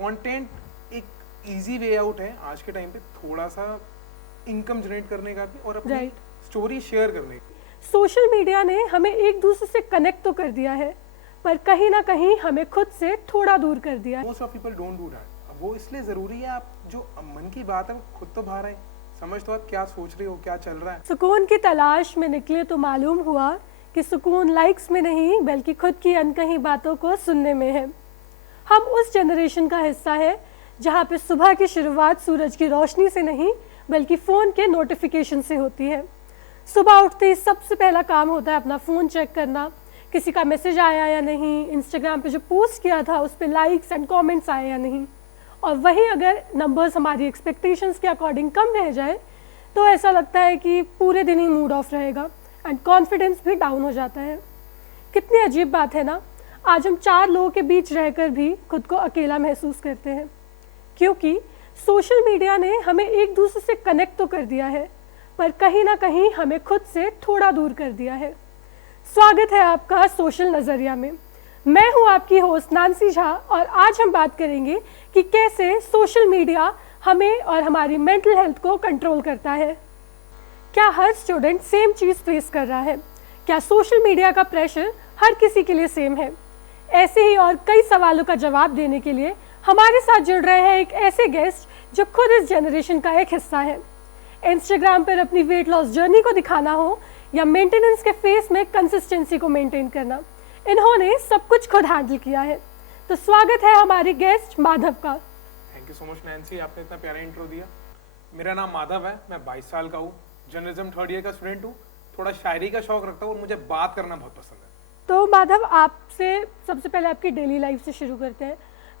Content एक easy way out है आज के टाइम पे, थोड़ा सा इनकम जनरेट करने का भी और अपनी स्टोरी शेयर करने का। सोशल मीडिया ने हमें एक दूसरे से कनेक्ट तो कर दिया है, पर कहीं ना कहीं हमें खुद से थोड़ा दूर कर दिया है। Most of people don't do that. वो इसलिए जरूरी है, आप जो मन की बात है वो खुद तो बाहर आए, समझ तो आप क्या सोच रहे हो, क्या चल रहा है। सुकून की तलाश में निकले तो मालूम हुआ कि सुकून लाइक्स में नहीं बल्कि खुद की अनकही बातों को सुनने में है। हम उस जनरेशन का हिस्सा है जहाँ पे सुबह की शुरुआत सूरज की रोशनी से नहीं बल्कि फ़ोन के नोटिफिकेशन से होती है। सुबह उठते ही सबसे पहला काम होता है अपना फ़ोन चेक करना, किसी का मैसेज आया या नहीं, इंस्टाग्राम पे जो पोस्ट किया था उस पर लाइक्स एंड कमेंट्स आए या नहीं। और वहीं अगर नंबर्स हमारी एक्सपेक्टेशंस के अकॉर्डिंग कम रह जाए तो ऐसा लगता है कि पूरे दिन ही मूड ऑफ रहेगा एंड कॉन्फिडेंस भी डाउन हो जाता है। कितनी अजीब बात है ना, आज हम 4 लोगों के बीच रहकर भी खुद को अकेला महसूस करते हैं, क्योंकि सोशल मीडिया ने हमें एक दूसरे से कनेक्ट तो कर दिया है, पर कहीं ना कहीं हमें खुद से थोड़ा दूर कर दिया है। स्वागत है आपका सोशल नज़रिया में। मैं हूं आपकी होस्ट नांसी झा और आज हम बात करेंगे कि कैसे सोशल मीडिया हमें और हमारी मेंटल हेल्थ को कंट्रोल करता है। क्या हर स्टूडेंट सेम चीज़ फेस कर रहा है? क्या सोशल मीडिया का प्रेशर हर किसी के लिए सेम है? ऐसे ही और कई सवालों का जवाब देने के लिए हमारे साथ जुड़ रहे हैं एक ऐसे गेस्ट जो खुद इस जनरेशन का एक हिस्सा है। इंस्टाग्राम पर अपनी वेट लॉस जर्नी को दिखाना हो या मेंटेनेंस के फेस में कंसिस्टेंसी को मेंटेन करना, इन्होंने सब कुछ खुद हैंडल किया है। तो स्वागत है हमारे गेस्ट माधव का। Thank you so much Nancy, आपने इतना प्यारा इंट्रो दिया। मेरा नाम माधव है, मैं 22 साल का हूँ, जर्नलिज्म 3rd ईयर का स्टूडेंट हूँ, थोड़ा शायरी का शौक रखता हूँ और मुझे बात करना बहुत पसंद है। तो माधव, आपसे सबसे पहले आपकी डेली लाइफ से शुरू करते हैं।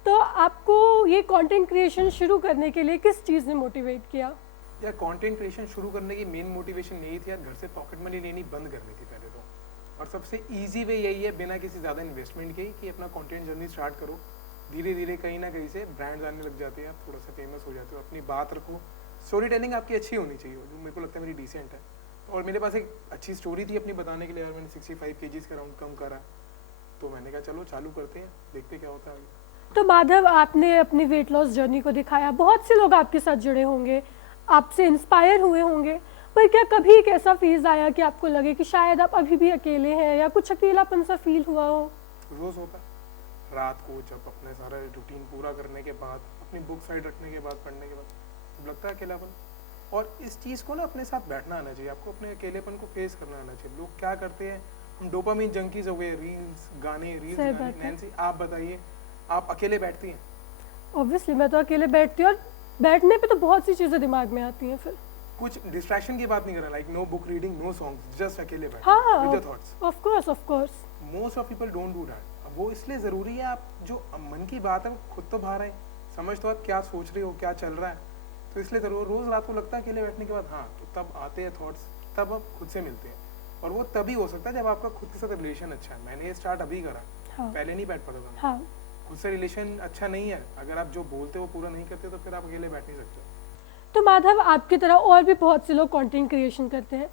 तो आपको ये कंटेंट क्रिएशन शुरू करने के लिए किस चीज़ ने मोटिवेट किया? यार कंटेंट क्रिएशन शुरू करने की मेन मोटिवेशन यही थी यार, घर से पॉकेट मनी लेनी बंद करनी थी पहले तो। और सबसे इजी वे यही है, बिना किसी ज़्यादा इन्वेस्टमेंट के, कि अपना कंटेंट जर्नी स्टार्ट करो। धीरे धीरे कहीं ना कहीं से ब्रांड्स आने लग जाते हैं, थोड़ा सा फेमस हो जाते हो, अपनी बात रखो, स्टोरी टेलिंग आपकी अच्छी होनी चाहिए, जो मेरे को लगता है मेरी डिसेंट है। और मेरे पास एक अच्छी स्टोरी थी अपनी बताने के लिए यार, मैंने 65 kgs का राउंड कम करा, तो मैंने कहा चलो चालू करते हैं, देखते क्या होता है। तो माधव, आपने अपनी वेट लॉस जर्नी को दिखाया, बहुत से लोग आपके साथ जुड़े होंगे, आपसे इंस्पायर हुए होंगे, पर क्या कभी एक ऐसा फेज आया कि आपको लगे कि शायद आप अभी भी अकेले हैं या कुछ अकेलापन सा फील हुआ हो? रोज होता है, रात को जब अपने सारा रूटीन पूरा करने के बाद, अपनी बुक साइड रखने के बाद, पढ़ने के बाद, तब लगता है अकेलापन। और इस चीज़ को ना अपने साथ बैठना आना चाहिए, आपको अपने अकेलेपन को फेस करना आना चाहिए। लोग क्या करते हैं, हम डोपामिन जंकीज हो गए, रील्स गाने। नैंसी आप बताइए, आप अकेले बैठती हैं? ऑब्वियसली मैं तो अकेले बैठती हूँ, और बैठने पे तो बहुत सी चीज़ें दिमाग में आती हैं। फिर कुछ डिस्ट्रैक्शन की बात नहीं कर रहा, like no book reading, no songs, just अकेले बैठ हाँ, with your thoughts. Of course. Most of people don't do that. वो इसलिए ज़रूरी है, आप जो मन की बात है वो खुद तो बाहर आए, समझ तो आप क्या सोच रहे हो, क्या चल रहा है। तो इसलिए ज़रूर रोज़ रात को लगता है अकेले बैठने के बाद, हाँ तो तब आते हैं थॉट्स, तब आप खुद से मिलते हैं। और वो तभी हो सकता है जब आपका खुद के साथ रिलेशन अच्छा है। मैंने ये स्टार्ट अभी करा, पहले नहीं बैठ पाता था। हाँ। खुद से रिलेशन अच्छा नहीं है, अगर आप जो बोलते हो पूरा नहीं करते तो फिर आप अकेले बैठ नहीं सकते। तो माधव, आपकी तरह और भी बहुत से लोग कंटेंट क्रिएशन करते हैं,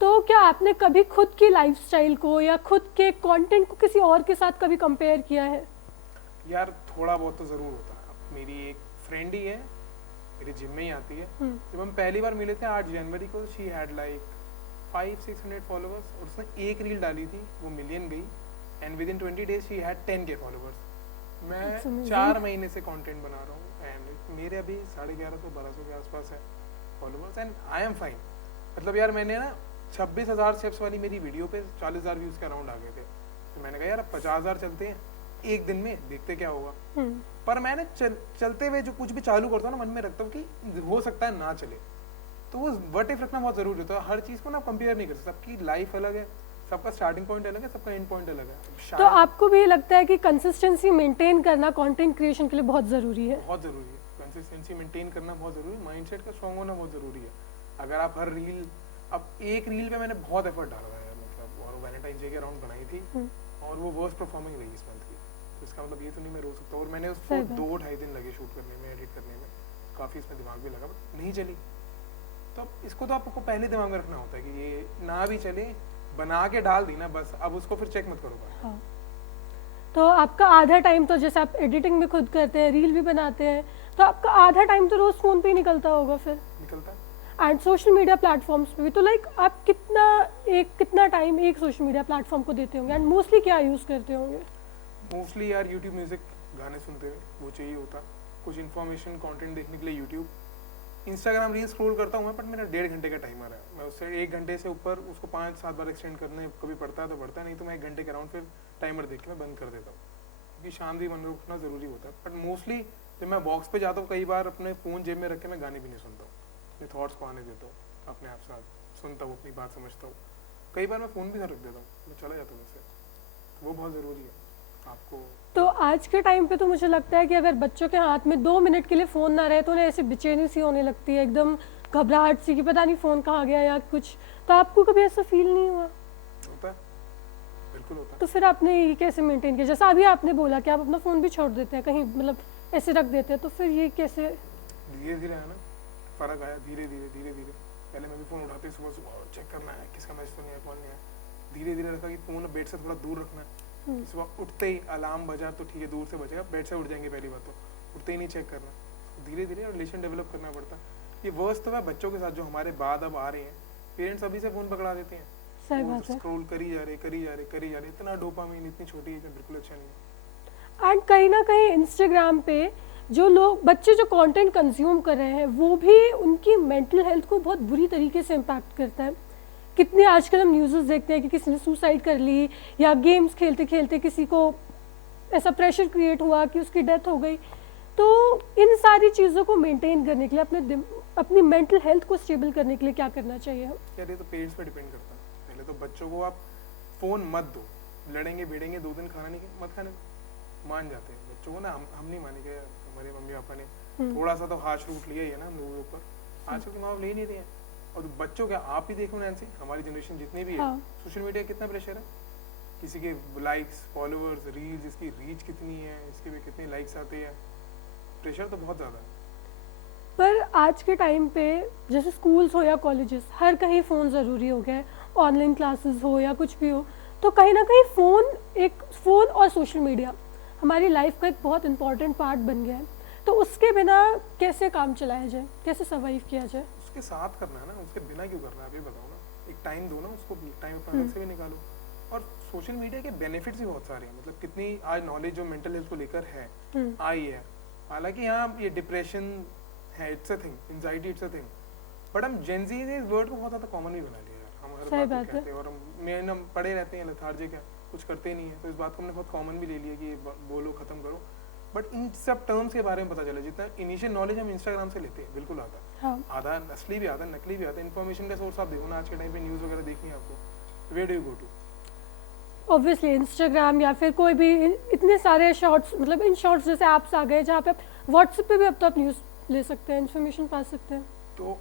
तो क्या आपने कभी खुद की लाइफस्टाइल को या खुद के कंटेंट को किसी और के साथ कभी कंपेयर किया है? यार थोड़ा बहुत तो ज़रूर होता है। मेरी एक फ्रेंड ही है, मेरे जिम में ही आती है। जब हम पहली बार मिले थे 8 जनवरी को, शी हैड लाइक 500-600 फॉलोअर्स, और उसने एक रील डाली थी, वो मिलियन गई, and with in 20 days she had 10K followers. मैं 4 महीने से कंटेंट बना रहा हूँ एंड मेरे अभी 1150-1200 के आसपास है followers, and I am fine. मतलब यार मैंने ना 26,000 स्टेप्स वाली मेरी वीडियो पे 40,000 व्यूज के अराउंड आ गए थे, तो मैंने कहा यार अब 50,000 चलते हैं एक दिन में, देखते क्या होगा। पर मैंने चलते हुए जो कुछ भी चालू करता हूँ ना, मन में रखता हूँ कि हो सकता है ना चले, तो वो व्हाट इफ रखना बहुत जरूरी होता है। हर चीज़ को ना कंपेयर नहीं कर सकते, सबकी लाइफ अलग है, सबका स्टार्टिंग पॉइंट अलग है, सबका एंड पॉइंट अलग है। तो आपको भी लगता है कि कंसिस्टेंसी मेंटेन करना कंटेंट क्रिएशन के लिए बहुत ज़रूरी है? बहुत ज़रूरी है, कंसिस्टेंसी मेंटेन करना बहुत ज़रूरी है, माइंडसेट का स्ट्रांग होना बहुत ज़रूरी है। अगर आप हर रील, अब एक रील पे मैंने बहुत एफर्ट डाला है मतलब, और वैलेंटाइन डे के अराउंड बनाई थी और वो वर्स्ट परफॉर्मिंग रही इस मंथ की, तो इसका मतलब ये तो नहीं मैं रो सकता। और मैंने उसको 2-2.5 दिन लगे शूट करने में, एडिट करने में, काफ़ी इसमें दिमाग भी लगा, बट नहीं चली। तो इसको तो आपको पहले दिमाग में रखना होता है कि ये ना भी चले, बना के डाल दी ना बस, अब उसको फिर चेक मत करो। हाँ। तो आपका आधा टाइम तो जैसे आप एडिटिंग भी खुद करते हैं, रील भी बनाते हैं, तो आपका आधा टाइम तो रोज फोन पे ही निकलता होगा फिर। निकलता है। एंड सोशल मीडिया प्लेटफॉर्म्स पे भी तो लाइक आप कितना टाइम एक सोशल मीडिया प्लेटफॉर्म को देते होंगे एंड मोस्टली क्या यूज़ करते होंगे? मोस्टली यार यूट्यूब म्यूजिक, गाने सुनते हुए वो चाहिए होता, कुछ इन्फॉर्मेशन कंटेंट देखने के लिए यूट्यूब, इंस्टाग्राम रील स्क्रॉल करता हूँ मैं, बट मेरा 1.5 घंटे का टाइमर है, मैं उससे 1 घंटे से ऊपर उसको 5-7 बार एक्सटेंड करने कभी पड़ता है तो पड़ता है, नहीं तो मैं 1 घंटे के अराउंड फिर टाइमर देख के मैं बंद कर देता हूँ, क्योंकि शांत भी मन रखना ज़रूरी होता है। बट मोस्टली जब मैं वॉक्स पे जाता हूँ कई बार अपने फ़ोन जेब में रख के मैं गाने भी नहीं सुनता हूँ, अपने थॉट्स को आने देता हूँ, अपने आप साथ सुनता हूँ, अपनी बात समझता हूँ। कई बार मैं फ़ोन भी घर रख देता हूँ, मैं चला जाता हूँ वैसे, वो बहुत ज़रूरी है आपको। तो आज के टाइम पे तो मुझे लगता है कि अगर बच्चों के हाथ में 2 मिनट के लिए फ़ोन ना रहे तो उन्हें ऐसी बेचैनी सी होने लगती है, एकदम घबराहट सी कि पता नहीं फ़ोन कहाँ गया या कुछ। तो आपको कभी ऐसा फील नहीं हुआ? होता है, बिल्कुल होता है। तो फिर आपने ये कैसे मेंटेन किया? जैसा अभी आपने बोला कि आप अपना फ़ोन भी छोड़ देते हैं कहीं, मतलब ऐसे रख देते हैं, तो फिर ये कैसे? धीरे धीरे है ना फ़र्क आया, धीरे धीरे। पहले मैं भी फ़ोन उठाते सुबह सुबह चेक करना है किसका मैसेज तो नहीं है, कौन नहीं है। धीरे धीरे रखा कि फ़ोन बेड से थोड़ा दूर रखना है, कि सुबह उठते ही अलार्म बजा तो ठीक है दूर से बजेगा, बेड से उठ जाएंगे पहली बात तो, उठते ही नहीं चेक करना। धीरे धीरे रिलेशन डेवलप करना पड़ता। ये वर्स्ट तो है बच्चों के साथ जो हमारे बाद अब आ रहे हैं, पेरेंट्स अभी से फ़ोन पकड़ा देते हैं, सही बात है। स्क्रॉल करी जा रहे, इतना डोपामाइन इतनी छोटी एज में बिल्कुल अच्छा नहीं है। एंड कहीं ना कहीं इंस्टाग्राम पे जो लोग बच्चे जो कंटेंट कंज्यूम कर रहे हैं वो भी उनकी मेंटल हेल्थ को बहुत बुरी तरीके से इम्पैक्ट करता है। कितने आजकल हम न्यूज़ देखते हैं कि किसी ने सुसाइड कर ली, या गेम्स खेलते खेलते किसी को ऐसा प्रेशर क्रिएट हुआ कि उसकी डेथ हो गई। तो इन सारी चीज़ों को मेंटेन करने के लिए, अपनी मेंटल हेल्थ को स्टेबल करने के लिए क्या करना चाहिए? यार ये तो पेरेंट्स पे डिपेंड करता है। पहले तो बच्चों को आप फ़ोन मत दो, लड़ेंगे भिड़ेंगे 2 दिन खाना नहीं मत खाने, मान जाते हैं बच्चों को ना। हम नहीं मानेंगे, हमारे मम्मी पापा ने थोड़ा सा तो हाथ रूट लिया ही है ना हम लोगों के ऊपर। आजकल के माँ बाप ले नहीं रहे हैं, और बच्चों क्या आप ही देखो नैन्सी, हमारी जनरेशन जितनी भी है, सोशल मीडिया कितना प्रेशर है, किसी के लाइक्स फॉलोअर्स रील्स, इसकी रीच कितनी है, इसके भी कितने लाइक्स आते हैं, प्रेशर तो बहुत ज़्यादा है। पर आज के टाइम पे जैसे स्कूल्स हो या कॉलेजेस, हर कहीं फ़ोन ज़रूरी हो गया है, ऑनलाइन क्लासेस हो या कुछ भी हो, तो कहीं ना कहीं फ़ोन और सोशल मीडिया हमारी लाइफ का एक बहुत इंपॉर्टेंट पार्ट बन गया है। तो उसके बिना कैसे काम चलाया जाए, कैसे सर्वाइव किया जाए? उसके साथ करना है ना, उसके बिना क्यों करना है, आप ये बताओ ना। एक टाइम दो ना उसको, टाइम अपना अलग से भी निकालो। और सोशल मीडिया के बेनिफिट्स भी बहुत सारे हैं, मतलब कितनी आज नॉलेज जो मेंटल हेल्थ को लेकर है आई है। हालांकि यहाँ ये डिप्रेशन है, it's a thing, anxiety it's a thing, but हम जेनजी ने इस वर्ड को बहुत ज़्यादा कॉमन भी बना लिया यार। हम हर बात को कहते हैं और हम पड़े रहते हैं लेथार्जिक है, कुछ करते नहीं है, तो इस बात को हमने बहुत कॉमन भी ले लिया कि बोलो ख़त्म करो। बट इन सब टर्म्स के बारे में पता चला, जितना इनिशियल नॉलेज हम इंस्टाग्राम से लेते हैं बिल्कुल आता है। हाँ। आधा असली भी आता है, नकली भी आता है। इन्फॉर्मेशन का सोर्स आप देखो ना, आज के टाइम पे न्यूज़ वगैरह देखनी है आपको, where do you go to? Obviously Instagram, या फिर कोई भी इतने सारे शॉर्ट्स, मतलब इन शॉर्ट्स जैसे ऐप्स आ गए जहाँ पे आप व्हाट्सएप पे भी अब तो आप न्यूज़ ले सकते हैं, इन्फॉर्मेशन पा सकते हैं। तो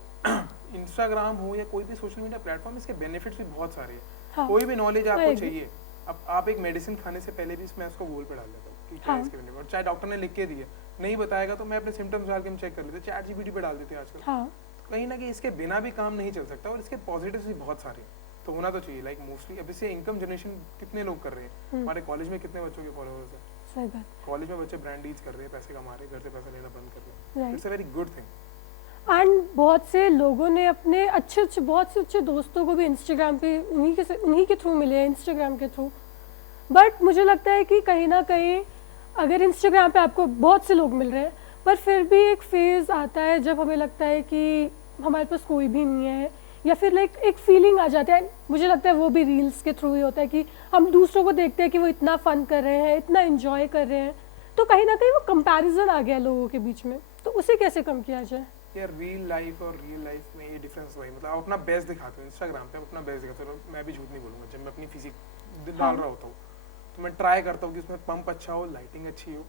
इंस्टाग्राम हो या कोई भी सोशल मीडिया प्लेटफॉर्म, इसके बेनिफिट्स भी बहुत सारे हैं। हाँ। कोई भी नॉलेज आपको चाहिए, अब आप एक मेडिसिन खाने से पहले भी मैं उसको गूगल पे डाल देता हूँ कि क्या है इसके बेनिफिट, और चाहे डॉक्टर ने लिख के दिया नहीं बताएगा तो मैं अपने सिम्टम्स डाल के हम चेक कर लेते, चैट जीपीटी पे डाल देते हैं आजकल। हाँ। कहीं ना कहीं इसके बिना भी काम नहीं चल सकता, और इसके पॉजिटिव्स भी बहुत सारे हैं, तो होना तो चाहिए। लाइक मोस्टली अब इससे इनकम जनरेशन कितने लोग कर रहे हैं, हमारे कॉलेज में कितने बच्चों के फॉलोअर्स हैं। सही बात। कॉलेज में बच्चे ब्रांड डील्स कर रहे हैं, पैसे कमा रहे हैं, घर से पैसा लेना बंद कर रहे हैं, it's a very good thing. And बहुत से लोगों ने अपने बहुत से अच्छे दोस्तों को भी इंस्टाग्राम पे उन्हीं के थ्रू मिले हैं, इंस्टाग्राम के थ्रू। बट मुझे लगता है कि कहीं ना कहीं अगर इंस्टाग्राम पे आपको बहुत से लोग मिल रहे हैं, पर फिर भी एक फेज़ आता है जब हमें लगता है कि हमारे पास कोई भी नहीं है, या फिर लाइक एक फीलिंग आ जाता है। मुझे लगता है वो भी रील्स के थ्रू ही होता है कि हम दूसरों को देखते हैं कि वो इतना फन कर रहे हैं, इतना एंजॉय कर रहे हैं, तो कहीं ना कहीं वो कंपैरिजन आ गया लोगों के बीच में। तो उसे कैसे कम किया जाए? यार रियल लाइफ और रियल लाइफ में ये डिफरेंस वही, मतलब आप अपना बेस्ट दिखाते हो इंस्टाग्राम पे, अपना बेस्ट दिखाते हो। मैं भी झूठ नहीं बोलूँगा, जब मैं अपनी फिजिक डाल रहा होता हूँ तो मैं ट्राई करता हूँ कि उसमें पंप अच्छा हो, लाइटिंग अच्छी हो,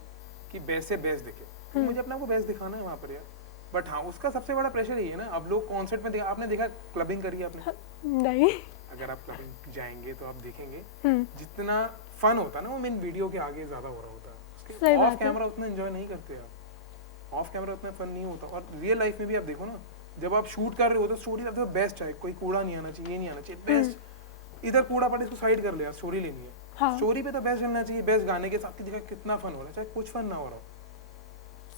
कि बेस्ट से बेस्ट दिखे, तो मुझे अपने आपको बेस्ट दिखाना है वहाँ पर यार। बट हाँ, उसका सबसे बड़ा प्रेशर यही है ना, अब लोग कॉन्सर्ट में आपने देखा, क्लबिंग करी आपने? नहीं। अगर आप क्लबिंग जाएंगे तो आप देखेंगे जितना फन होता है ना वो मेन वीडियो के आगे ज्यादा हो रहा होता है, उसके ऑफ कैमरा उतना एंजॉय नहीं करते आप, ऑफ कैमरा उतना फन नहीं होता। और रियल लाइफ में भी आप देखो ना, जब आप शूट कर रहे हो तो स्टोरी लगता है बेस्ट है, कोई कूड़ा नहीं आना चाहिए, ये नहीं आना चाहिए, बेस्ट, इधर कूड़ा पड़े इसको साइड कर ले यार, स्टोरी लेनी है, हाँ। स्टोरी पे तो बेस्ट चलना चाहिए, बेस्ट गाने के साथ देखा कितना फन हो रहा है, चाहे कुछ फन ना हो रहा हो।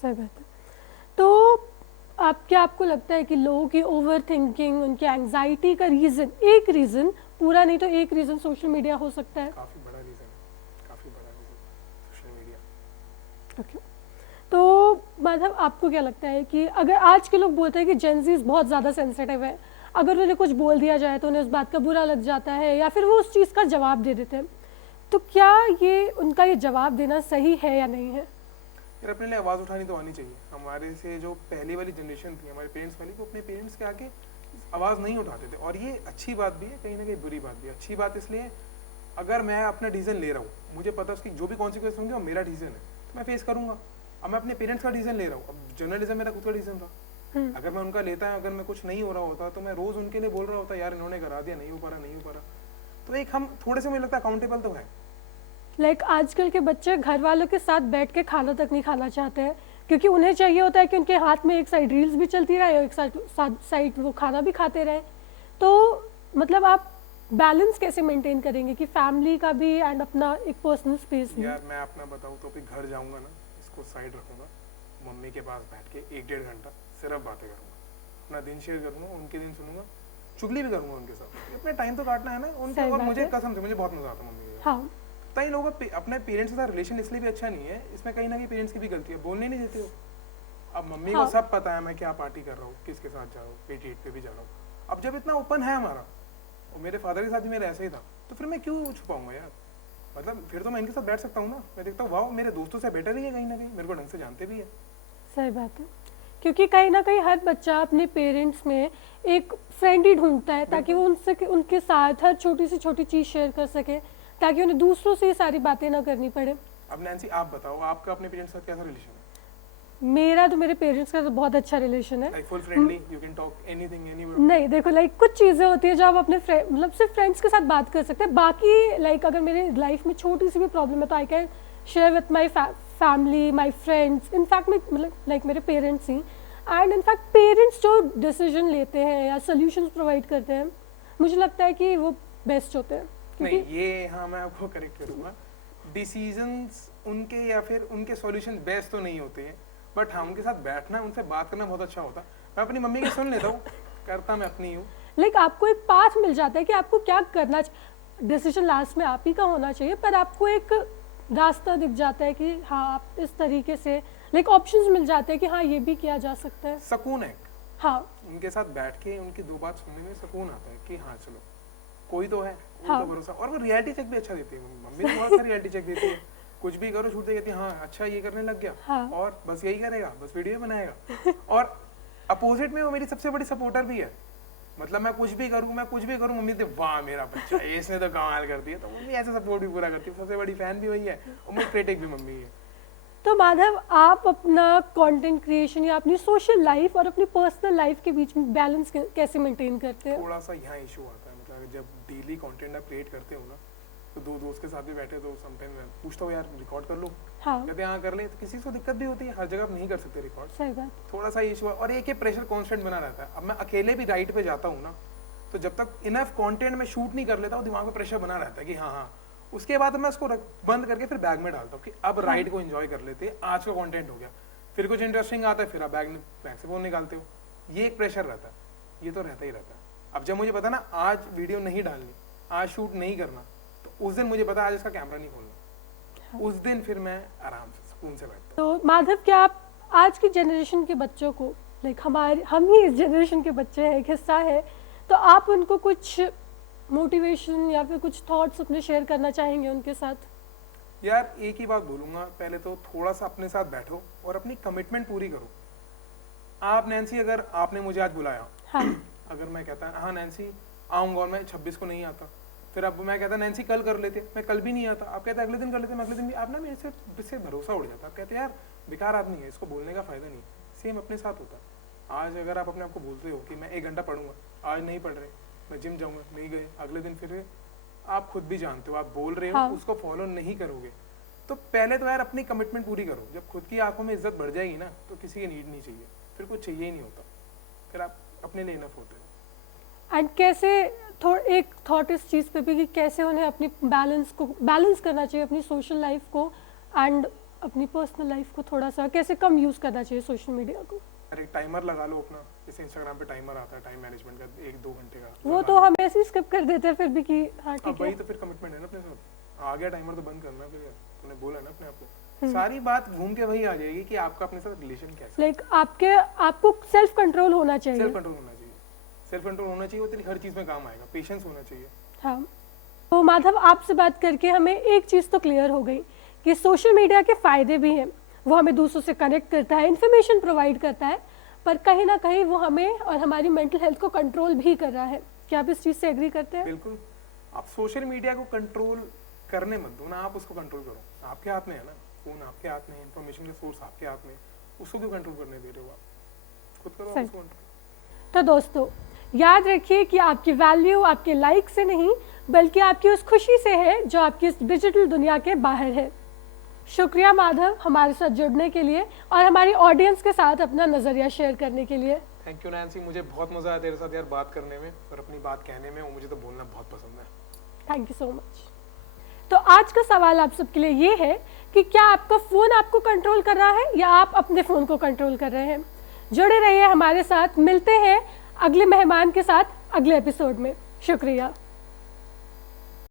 सही बात है। तो आपको लगता है कि लोगों की ओवर थिंकिंग, उनकी एंजाइटी का रीज़न, एक रीज़न, पूरा नहीं तो एक रीज़न सोशल मीडिया हो सकता है? काफ़ी बड़ा रीज़न है, काफ़ी बड़ा रीज़न सोशल मीडिया। ओके। तो मतलब आपको क्या लगता है कि अगर आज के लोग बोलते हैं कि जेनजीज बहुत ज़्यादा सेंसिटिव है, अगर उन्हें कुछ बोल दिया जाए तो उन्हें उस बात का बुरा लग जाता है या फिर वो उस चीज़ का जवाब दे देते हैं, तो क्या ये उनका ये जवाब देना सही है या नहीं है? यार अपने लिए आवाज़ उठानी तो आनी चाहिए। हमारे से जो पहली वाली जनरेशन थी, हमारे पेरेंट्स वाली, वो अपने पेरेंट्स के आगे आवाज़ नहीं उठाते थे, और ये अच्छी बात भी है, कहीं ना कहीं बुरी बात भी है। अच्छी बात इसलिए, अगर मैं अपना डिसीजन ले रहा हूँ, मुझे पता है उसकी जो भी कॉन्सिक्वेंस होंगे वो मेरा डिसीजन है, तो मैं फेस करूंगा। अब मैं अपने पेरेंट्स का डिसीजन ले रहा हूँ, अब जर्नलिज्म मेरा खुद का डिसीजन था, अगर मैं उनका लेता है, अगर मैं कुछ नहीं हो रहा होता तो मैं रोज़ उनके लिए बोल रहा होता यार इन्होंने करा दिया, नहीं हो पा रहा, नहीं हो पा रहा। तो एक हम थोड़े से, मुझे लगता है अकाउंटेबल तो है। आजकल के बच्चे घर वालों के साथ बैठ के खाना तक नहीं खाना चाहते हैं, क्योंकि उन्हें चाहिए होता है कि उनके हाथ में एक साइड रील्स भी चलती रहे और एक साइड वो खाना भी खाते रहे। तो मतलब आप बैलेंस कैसे मेंटेन करेंगे कि फैमिली का भी एंड अपना एक पर्सनल स्पेस भी? यार मैं अपना बताऊँ तो, अभी घर जाऊँगा ना, इसको साइड रखूँगा, मम्मी के पास बैठ के 1-1.5 घंटा सिर्फ बातें करूँगा, अपना दिन शेयर करूँगा, उनके दिन सुनूंगा, चुगली भी करूँगा उनके साथ। अपने टाइम तो काटना है ना उनके, और मुझे कसम से मुझे बहुत मजा आता है मम्मी के साथ। हाँ। कई लोगों का अपने पेरेंट्स के साथ रिलेशन इसलिए भी अच्छा नहीं है, इसमें कहीं ना कहीं पेरेंट्स की भी गलती है, बोलने नहीं देते हो। अब मम्मी को सब पता है मैं क्या पार्टी कर रहा हूँ, किसके साथ जा रहा हूँ, पेटी पे भी जा रहा हूँ। अब जब इतना ओपन है हमारा, और मेरे फादर के साथ भी मेरा ऐसा ही था, तो फिर मैं क्यों छुपाऊंगा यार? मतलब फिर तो मैं इनके साथ बैठ सकता हूँ ना, मैं देखता हूँ वाह मेरे दोस्तों से बेटर ही है, कहीं ना कहीं मेरे को ढंग से जानते भी है। सही बात है, क्योंकि कहीं ना कहीं हर बच्चा अपने पेरेंट्स में एक फ्रेंड ही ढूंढता है, ताकि वो उनके साथ हर छोटी से छोटी चीज़ शेयर कर सके, ताकि उन्हें दूसरों से ये सारी बातें ना करनी पड़े। अब नैन्सी आप बताओ, आपका अपने पेरेंट्स के साथ कैसा रिलेशन है? मेरा तो मेरे पेरेंट्स का तो बहुत अच्छा रिलेशन है। Like full friendly, you can talk anything anywhere? नहीं, देखो कुछ चीज़ें होती है जो आप अपने मतलब सिर्फ फ्रेंड्स के साथ बात कर सकते हैं, बाकी अगर मेरे लाइफ में छोटी सी भी प्रॉब्लम है तो I can share with my family, my friends, in fact मतलब मेरे parents he. And in fact parents जो डिसीजन लेते हैं या सोल्यूशंस प्रोवाइड करते हैं, मुझे लगता है कि वो बेस्ट होते हैं। नहीं, ये हाँ मैं आपको करेक्ट करूँगा, डिसीजंस उनके या फिर उनके सॉल्यूशन बेस्ट तो नहीं होते हैं, बट हाँ उनके साथ बैठना, उनसे बात करना बहुत अच्छा होता। मैं अपनी मम्मी की सुन लेता हूँ, करता मैं अपनी हूँ। आपको एक पाथ मिल जाता है कि आपको क्या करना चाहिए, डिसीजन लास्ट में आप ही का होना चाहिए, पर आपको एक रास्ता दिख जाता है कि हाँ आप इस तरीके से ऑप्शंस मिल जाते हैं कि हाँ ये भी किया जा सकता है। सुकून है। हाँ, उनके साथ बैठ के उनकी दो बात सुनने में सुकून आता है कि हाँ चलो कोई तो है, कोई तो भरोसा। और वो रियलिटी चेक भी अच्छा देती है, मम्मी तो बहुत अच्छा रियलिटी चेक देती है, कुछ भी करो छूट देती है, हाँ अच्छा ये करने लग गया, हाँ। और बस यही करेगा, बस वीडियो बनाएगा। और अपोजिट में वो मेरी सबसे बड़ी सपोर्टर भी है, मतलब मैं कुछ भी करूँ मम्मी तो वाह मेरा बच्चा इसने तो कमाल कर दिया, तो मम्मी ऐसे सपोर्ट भी पूरा करती है। सबसे बड़ी फैन भी वही है, और मुझे क्रिटिक भी मम्मी है। तो माधव, आप अपना कंटेंट क्रिएशन या अपनी सोशल लाइफ और अपनी पर्सनल लाइफ के बीच में बैलेंस कैसे मेंटेन करते हैं? थोड़ा सा यहाँ इशू आता है, मतलब जब डेली कंटेंट आप क्रिएट करते हो ना, तो दो दोस्त के साथ भी बैठे तो समटाइम मैं पूछता हूँ यार रिकॉर्ड कर लो, हाँ, कहते हाँ कर ले, तो किसी को दिक्कत भी होती है, हर जगह आप नहीं कर सकते रिकॉर्ड। सही बात। थोड़ा सा इशू है, और एक ही प्रेशर कॉन्स्टेंट बना रहता है। अब मैं अकेले भी राइड पे जाता हूँ ना, तो जब तक इनफ कंटेंट में शूट नहीं कर लेता हूँ, दिमाग में प्रेशर बना रहता है कि हाँ हाँ, उसके बाद मैं उसको बंद करके फिर बैग में डालता हूँ कि अब राइड को एंजॉय कर लेते हैं, आज का कंटेंट हो गया, फिर कुछ इंटरेस्टिंग आता है, फिर आप बैग से फोन निकालते हो। ये एक प्रेशर रहता है, ये तो रहता ही रहता है। अब जब मुझे पता ना आज वीडियो नहीं डालनी, आज शूट नहीं करना, तो उस दिन मुझे पता आज इसका कैमरा नहीं खोलना, उस दिन फिर मैं आराम से सुकून से बैठता हूँ। तो माधव, क्या आप आज की जनरेशन के बच्चों को, हम ही इस जनरेशन के बच्चे हैं, एक हिस्सा है, तो आप उनको कुछ मोटिवेशन या फिर कुछ थॉट्स अपने शेयर करना चाहेंगे उनके साथ? यार एक ही बात बोलूंगा, पहले तो थोड़ा सा अपने साथ बैठो और अपनी कमिटमेंट पूरी करो। आप नैन्सी, अगर आपने मुझे आज बुलाया, हाँ, अगर मैं कहता हाँ नैन्सी आऊँगा, और मैं 26 को नहीं आता, फिर अब मैं कहता नैन्सी कल कर लेते, मैं कल भी नहीं आता, आप कहते अगले दिन कर लेते, मैं अगले दिन भी, आप ना मेरे से भरोसा उड़ जाता, आप कहते यार बेकार आदमी है, इसको बोलने का फायदा नहीं। सेम अपने साथ होता है। आज अगर आप अपने आप को बोलते हो कि मैं 1 घंटा पढ़ूंगा, आज नहीं पढ़ रहे, मैं जिम जाऊंगा, नहीं गए, अगले दिन फिर आप खुद भी जानते हो, आप बोल रहे हो, हाँ, उसको फॉलो नहीं करोगे, तो पहले तो यार अपनी कमिटमेंट पूरी करो। जब खुद की आंखों में इज्जत बढ़ जाएगी ना, तो किसी की नीड नहीं चाहिए, फिर कुछ चाहिए ही नहीं होता, फिर आप अपने लिए इनफ होते हो। एंड कैसे एक थॉट इस चीज़ पे भी कि कैसे उन्हें अपनी बैलेंस करना चाहिए अपनी सोशल लाइफ को एंड अपनी पर्सनल लाइफ को थोड़ा सा कैसे कम यूज़ करना चाहिए सोशल मीडिया को। एक टाइमर लगा लो अपना, जैसे इंस्टाग्राम पे टाइमर आता है टाइम मैनेजमेंट का 1-2 घंटे का, वो तो हम ऐसे ही स्किप कर देते हैं फिर भी कि हाँ अब ठीक वही है। तो फिर कमिटमेंट है ना अपने साथ, आ गया टाइमर तो बंद करना, फिर यार तूने बोला ना अपने आप को, सारी बात घूम के वही आ जाएगी कि आपका अपने साथ रिलेशन कैसा है। लाइक आपको सेल्फ कंट्रोल होना चाहिए। सेल्फ कंट्रोल होना चाहिए, सेल्फ कंट्रोल होना चाहिए, वो तेरी हर चीज में काम आएगा, पेशेंस होना चाहिए। हाँ, तो माधव आपसे बात करके हमें एक चीज़ तो क्लियर हो गई कि सोशल मीडिया के फ़ायदे भी हैं, वो हमें दूसरों से कनेक्ट करता है, इन्फॉर्मेशन प्रोवाइड करता है, पर कहीं ना कहीं वो हमें और हमारी मेंटल हेल्थ को कंट्रोल भी कर रहा है। क्या आप इस चीज़ से एग्री करते हैं? बिल्कुल, आप सोशल मीडिया को कंट्रोल करने मत दो ना, आप उसको कंट्रोल करो, आपके हाथ में है ना, फोन आपके हाथ में है, इन्फॉर्मेशन का सोर्स आपके हाथ में, उसको क्यों कंट्रोल करने दे रहे हो आप, खुद करो आप उसको कंट्रोल। तो दोस्तों याद रखिए कि आपकी वैल्यू आपके लाइक से नहीं बल्कि आपकी उस खुशी से है जो आपकी इस डिजिटल दुनिया के बाहर है। शुक्रिया माधव हमारे साथ जुड़ने के लिए और हमारी ऑडियंस के साथ अपना नज़रिया शेयर करने के लिए। थैंक यू नैन्सी, मुझे बहुत मजा आया तेरे साथ यार बात करने में और अपनी बात कहने में, और मुझे तो बोलना बहुत पसंद है। Thank you so much. तो आज का सवाल आप सबके लिए ये है कि क्या आपका फ़ोन आपको कंट्रोल कर रहा है या आप अपने फ़ोन को कंट्रोल कर रहे हैं? जुड़े रहिए हमारे साथ, मिलते हैं अगले मेहमान के साथ अगले एपिसोड में। शुक्रिया।